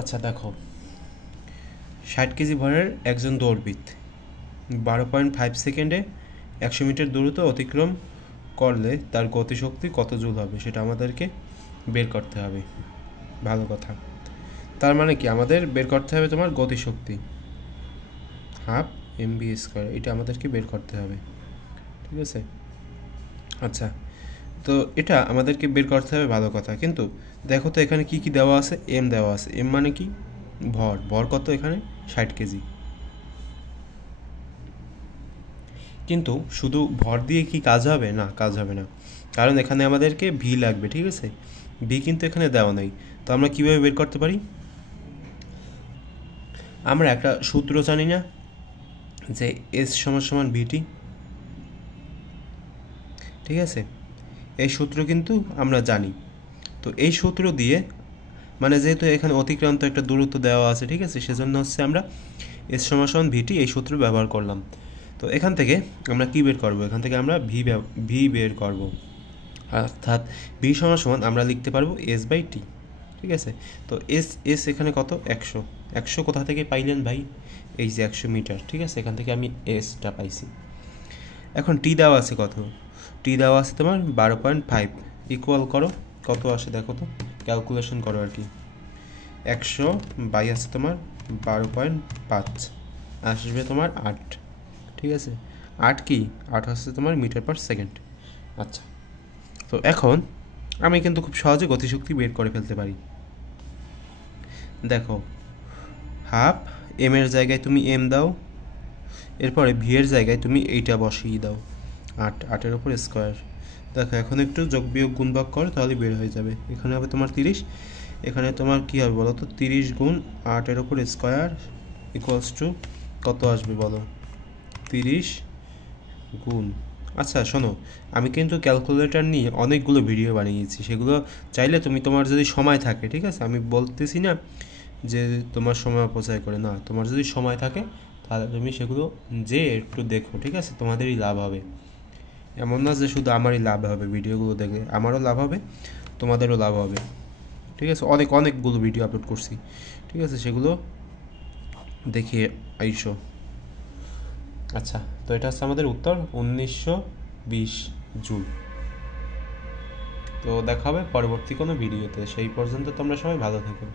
আচ্ছা দেখো, 60 কেজি ভরের একজন দৌড়বিদ 12.5 সেকেন্ডে 100 মিটার দূরত্ব অতিক্রম করলে তার গতিশক্তি কত জুল হবে সেটা আমাদেরকে বের করতে হবে। ভালো কথা, তার মানে কি আমাদের বের করতে হবে তোমার গতিশক্তি হাফ এমবি স্কোয়ার, এটা আমাদেরকে বের করতে হবে, ঠিক আছে। আচ্ছা, তো এটা আমাদেরকে বের করতে হবে, ভালো কথা। কিন্তু দেখো তো এখানে কি কি দেওয়া আছে, এম দেওয়া আছে। এম মানে কি? ভর। ভর কত এখানে? 60 কেজি। কিন্তু শুধু ভর দিয়ে কি কাজ হবে? না, কাজ হবে না, কারণ এখানে আমাদেরকে ভি লাগবে, ঠিক আছে। ভি কিন্তু এখানে দেওয়া নাই, তো আমরা কীভাবে বের করতে পারি? আমরা একটা সূত্র জানি না, যে এস সমান সমান ভিটি, ঠিক আছে। এই সূত্র কিন্তু আমরা জানি। তো এই সূত্র দিয়ে, মানে যেহেতু এখানে অতিক্রান্ত একটা দূরত্ব দেওয়া আছে, ঠিক আছে, সেজন্য হচ্ছে আমরা এস সমান সমান ভিটি এই সূত্র ব্যবহার করলাম। তো এখান থেকে আমরা কী বের করব? এখান থেকে আমরা ভি বের করব, অর্থাৎ ভি সমান সমান আমরা লিখতে পারবো এস বাই টি, ঠিক আছে। তো এস এখানে কত? 100। 100 কোথা থেকে পাইলেন ভাই? এই যে 100 মিটার, ঠিক আছে, এখান থেকে আমি এসটা পাইছি। এখন টি দেওয়া আছে কত? টি দেওয়া আছে তোমার 12.5, ইকুয়াল করো কত আসে দেখো তো, ক্যালকুলেশন করো আর কি। 100 বাই আছে তোমার 12.5, আসবে তোমার 8, ঠিক আছে। 8 কি? 8 হচ্ছে তোমার মিটার পার সেকেন্ড। আচ্ছা, তো এখন আমি কিন্তু খুব সহজে গতিশক্তি বের করে ফেলতে পারি। দেখো, হাফ এম এর জায়গায় তুমি এম দাও, এরপরে ভি এর জায়গায় তুমি এইটা বসিয়ে দাও, 8, 8-এর ওপর স্কোয়ার। দেখো এখন একটু যোগ বিয়োগ গুণ ভাগ করো, তাহলে বের হয়ে যাবে। এখানে হবে তোমার 30, এখানে তোমার কী হবে বলো তো? 30 গুণ 8-এর ওপর স্কোয়ার ইকুয়ালস টু কত আসবে বলো? 30 গুণ, আচ্ছা শোনো, আমি কিন্তু ক্যালকুলেটর নিয়ে অনেকগুলো ভিডিও বানিয়েছি, সেগুলো চাইলে তুমি, তোমার যদি সময় থাকে, ঠিক আছে, আমি বলতেছি না যে তোমার সময় অপচয় করে, না, তোমার যদি সময় থাকে তাহলে তুমি সেগুলো যে একটু দেখো, ঠিক আছে, তোমাদেরই লাভ হবে। এমন না যে শুধু আমারই লাভ হবে, ভিডিওগুলো দেখে আমারও লাভ হবে, তোমাদেরও লাভ হবে, ঠিক আছে। অনেকগুলো ভিডিও আপলোড করছি, ঠিক আছে, সেগুলো দেখিয়ে আইসো। আচ্ছা, তো এটা হচ্ছে আমাদের উত্তর, 1920 জুল। তো দেখা হবে পরবর্তী কোনো ভিডিওতে, সেই পর্যন্ত তোমরা সবাই ভালো থেকো।